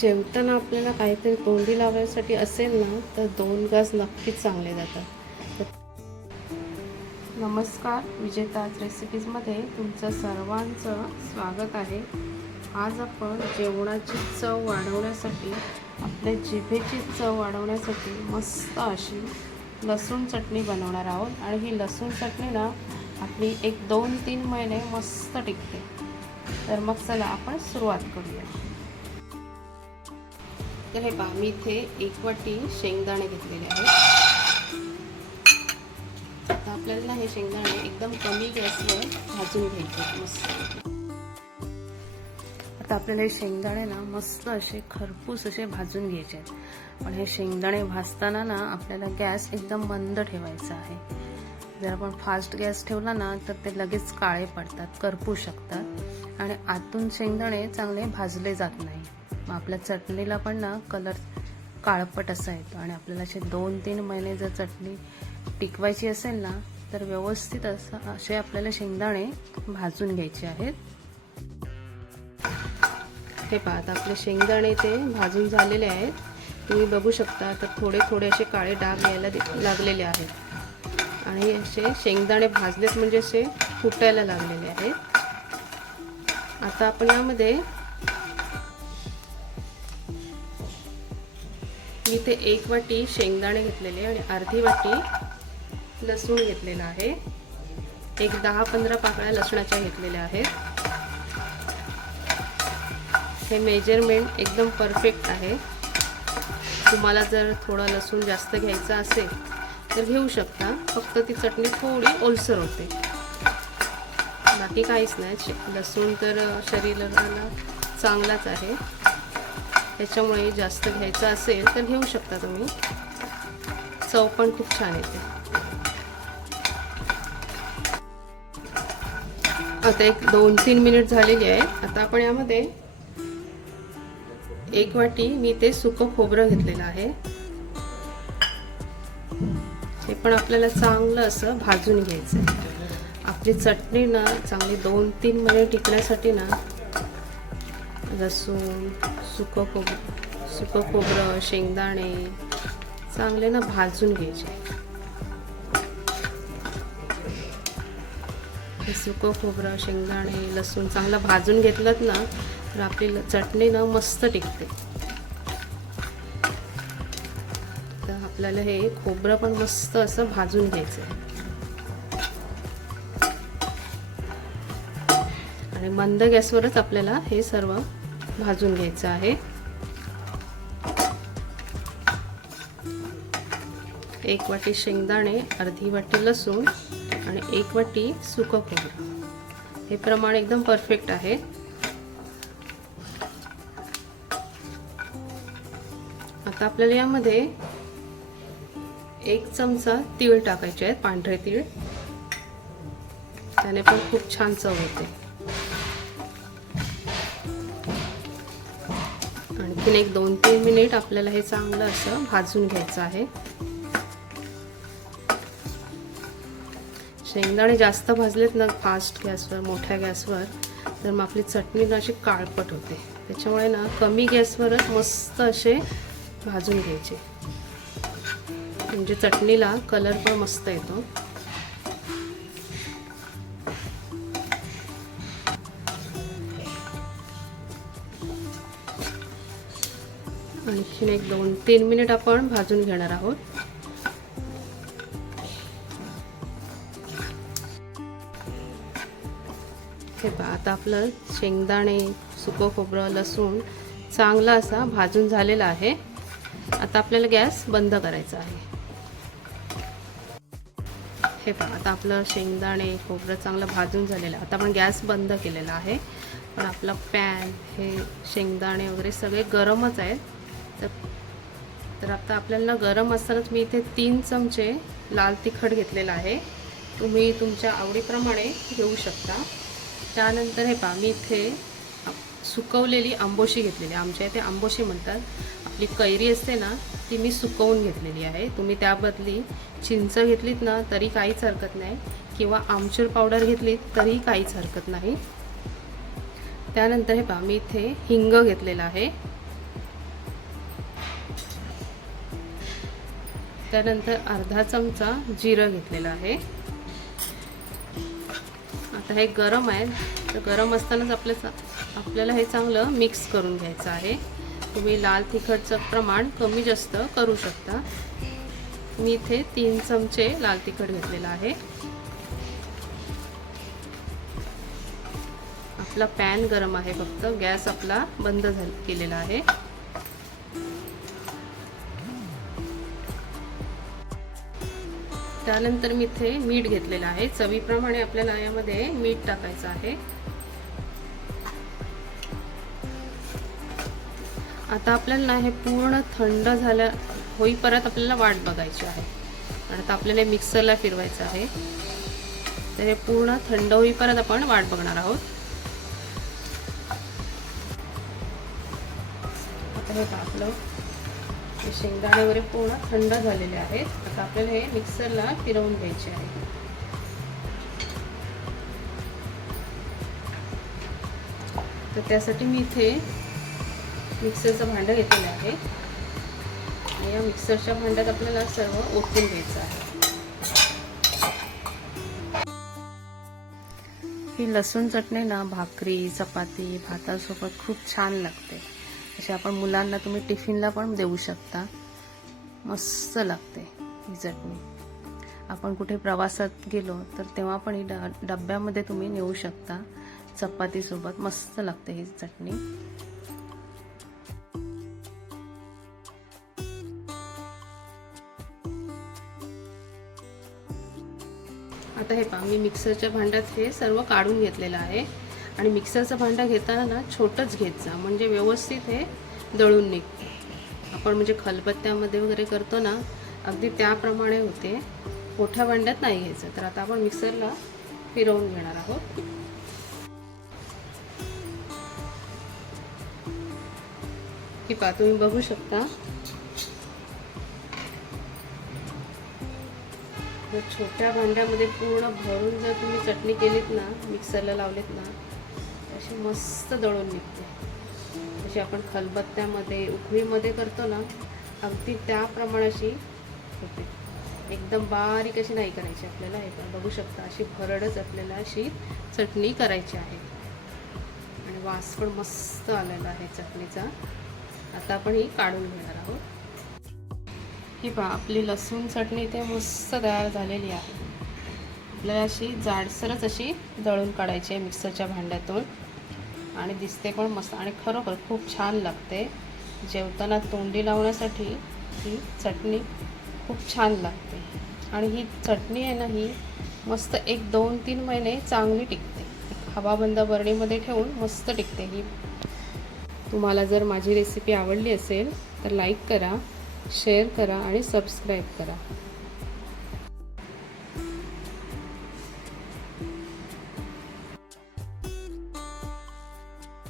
जेवताना आपल्याला काहीतरी तोंडी लावायसाठी असेल ना तर दोन घास नक्कीच चांगले जातात. नमस्कार विजेताज रेसिपीजमध्ये तुमचं सर्वांचं स्वागत आहे. आज आपण जेवणाची चव वाढवण्यासाठी आपल्या जिभेची चव वाढवण्यासाठी मस्त अशी लसूण चटणी बनवणार आहोत. आणि ही लसूण चटणी ना आपली एक दोन तीन महिने मस्त टिकते. तर मग चला आपण सुरुवात करूया. तर हे पहा मी इथे एक वाटी शेंगदाणे घेतलेले आहेत. आता आपल्याला ना हे शेंगदाणे एकदम कमी गॅसवर भाजून घ्यायचे मस्त. आता आपल्याला हे शेंगदाणे ना मस्त असे खरपूस असे भाजून घ्यायचे आहेत. पण हे शेंगदाणे भाजताना ना आपल्याला गॅस एकदम बंद ठेवायचा आहे. जर आपण फास्ट गॅस ठेवला ना तर ते लगेच काळे पडतात करपू शकतात. आणि आतून शेंगदाणे चांगले भाजले जात नाही. मग आपल्या चटणीला पण ना कलर काळपट असा येतो. आणि आपल्याला असे दोन तीन महिने जर चटणी टिकवायची असेल ना तर व्यवस्थित असं असे आपल्याला शेंगदाणे भाजून घ्यायचे आहेत. हे पहा आता आपले शेंगदाणे ते भाजून झालेले आहेत. तुम्ही बघू शकता तर थोडे थोडे असे काळे डाग यायला लागलेले आहेत. आणि असे शेंगदाणे भाजलेत म्हणजे असे फुटायला लागलेले आहेत. आता आपण यामध्ये मी इथे एक वाटी शेंगदाणे घेतलेले आणि अर्धी वाटी लसूण घेतलेला आहे. एक दहा पंधरा पाकळ्या लसणाच्या घेतलेल्या आहेत. हे मेजरमेंट एकदम परफेक्ट आहे. तुम्हाला जर थोडं लसूण जास्त घ्यायचं असेल तर घेऊ शकता. फक्त ती चटणी थोडी ओलसर होते. बाकी काहीच नाही. लसूण तर शरीराला चांगलाच आहे. त्याच्यामुळे जास्त घ्यायचं असेल तर घेऊ शकता तुम्ही. चव पण खूप छान येते. आता एक दोन तीन मिनिट झालेली आहे. आता आपण यामध्ये एक वाटी मी ते सुकं खोबरं घेतलेलं आहे. हे पण आपल्याला चांगलं असं भाजून घ्यायचं आहे आपली चटणी ना चांगली दोन तीन मिनिट टिकण्यासाठी ना लसूण सुकं खोब सुकं खोबरं शेंगदाणे चांगले ना भाजून घ्यायचे. हे सुकं खोबरं शेंगदाणे लसूण चांगलं भाजून घेतलं ना तर आपली चटणी ना मस्त टिकते. तर आपल्याला हे खोबरं पण मस्त असं भाजून घ्यायचं आहे. आणि मंद गॅसवरच आपल्याला हे सर्व भाजून घ्यायचं आहे. एक वाटी शेंगदाणे अर्धी वाटी लसूण आणि एक वाटी सुकं खोबरं. हे प्रमाण एकदम परफेक्ट आहे. आता आपल्याला यामध्ये एक चमचा तीळ टाकायचे आहेत पांढरे तीळ. त्याने पण खूप छान चव होते. आणखीन एक दोन तीन मिनिट आपल्याला हे चांगलं असं भाजून घ्यायचं आहे. शेंगदाणे जास्त भाजलेत ना फास्ट गॅसवर मोठ्या गॅसवर तर मग आपली चटणी ना अशी काळपट होते. त्याच्यामुळे ना कमी गॅसवरच मस्त असे भाजून घ्यायचे. म्हणजे चटणीला कलर पण मस्त येतो. आणखीन एक दोन तीन मिनिट आपण भाजून घेणार आहोत. हे पहा आता आपलं शेंगदाणे सुकं खोबरं लसूण चांगला असा भाजून झालेला आहे. आता आपल्याला गॅस बंद करायचा आहे. हे पहा आता आपलं शेंगदाणे खोबरं चांगलं भाजून झालेलं आहे. आता आपण गॅस बंद केलेला आहे. पण आपलं पॅन हे शेंगदाणे वगैरे सगळे गरमच आहेत. तर तर आता आपल्याला गरम असतानाच मी इथे तीन चमचे लाल तिखट घेतलेलं आहे. तुम्ही तुमच्या आवडीप्रमाणे घेऊ शकता. त्यानंतर हे पहा मी इथे सुकवलेली आंबोशी घेतलेली आमच्या इथे आंबोशी म्हणतात. आपली कैरी असते ना ती मी सुकवून घेतलेली आहे. तुम्ही त्याबदली चिंच घेतलीत ना तरी काहीच हरकत नाही. किंवा आमचूर पावडर घेतलीत तरी काहीच हरकत नाही. त्यानंतर हे पहा मी इथे हिंग घेतलेलं आहे. त्यानंतर अर्धा चमचा जिरं घेतलेलं आहे. आता हे गरम आहे. तर गरम असतानाच आपल्या आपल्याला हे चांगलं मिक्स करून घ्यायचं आहे. तुम्ही लाल तिखटचं प्रमाण कमी जास्त करू शकता. मी इथे तीन चमचे लाल तिखट घेतलेलं आहे. आपला पॅन गरम आहे फक्त. गॅस आपला बंद झाला केलेला आहे. त्यानंतर मी इथे मीठ घेतलेलं आहे. चवीप्रमाणे आपल्याला यामध्ये मीठ टाकायचं आहे. आता आपल्याला हे पूर्ण थंड झालं होईपर्यंत आपल्याला वाट बघायची आहे. आणि आता आपल्याला हे मिक्सरला फिरवायचं आहे. तर हे पूर्ण थंड होईपर्यंत आपण वाट बघणार आहोत. आता हे पहा आपलं. शेंगदाणे वगैरे पूर्ण थंड झालेले आहेत. आता आपल्याला हे मिक्सरला फिरवून घ्यायचे आहे. तर त्यासाठी मी इथे मिक्सरचं भांडं घेतलेलं आहे. आणि या मिक्सरच्या भांड्यात आपल्याला सर्व ओतून घ्यायचं आहे. ही लसूण चटणी ना भाकरी चपाती भातासोबत खूप छान लागते. असे आपण मुलांना तुम्ही टिफिनला पण देऊ शकता. मस्त लागते ही चटणी. आपण कुठे प्रवासात गेलो तर तेव्हा पण ही ड डब्यामध्ये तुम्ही नेऊ शकता. चपातीसोबत मस्त लागते ही चटणी. आता हे पहा मी मिक्सरच्या भांड्यात हे सर्व काढून घेतलेलं आहे. आणि मिक्सरचं भांडं घेताना ना छोटंच घेत जा. म्हणजे व्यवस्थित हे दळून निघते आपण म्हणजे खलबत्त्यामध्ये वगैरे करतो ना अगदी त्याप्रमाणे होते. मोठ्या भांड्यात नाही घ्यायचं. तर आता आपण मिक्सरला फिरवून घेणार आहोत. की पहा तुम्ही बघू शकता. छोट्या भांड्यामध्ये पूर्ण भरून जर तुम्ही चटणी केलीत ना मिक्सरला लावलीत ना अशी मस्त दळून निघते. जशी आपण खलबत्त्यामध्ये उखळीमध्ये करतो ना अगदी त्याप्रमाणे अशी होते. एकदम बारीक अशी नाही करायची आपल्याला हे पण बघू शकता अशी भरडच आपल्याला अशी चटणी करायची आहे. आणि वास पण मस्त आलेला आहे चटणीचा. आता आपण ही काढून घेणार आहोत. ही पहा आपली लसूण चटणी इथे मस्त तयार झालेली आहे. आपल्याला अशी जाडसरच अशी दळून काढायची आहे मिक्सरच्या भांड्यातून. आणि दिसते पण मस्त. आणि खरोखर खूप छान लागते. जेवताना तोंडी लावण्यासाठी ही चटणी खूप छान लागते. आणि ही चटणी आहे ना ही मस्त एक दोन तीन महिने चांगली टिकते. हवाबंद बरणीमध्ये ठेवून मस्त टिकते ही. तुम्हाला जर माझी रेसिपी आवडली असेल तर लाईक करा शेअर करा आणि सबस्क्राईब करा.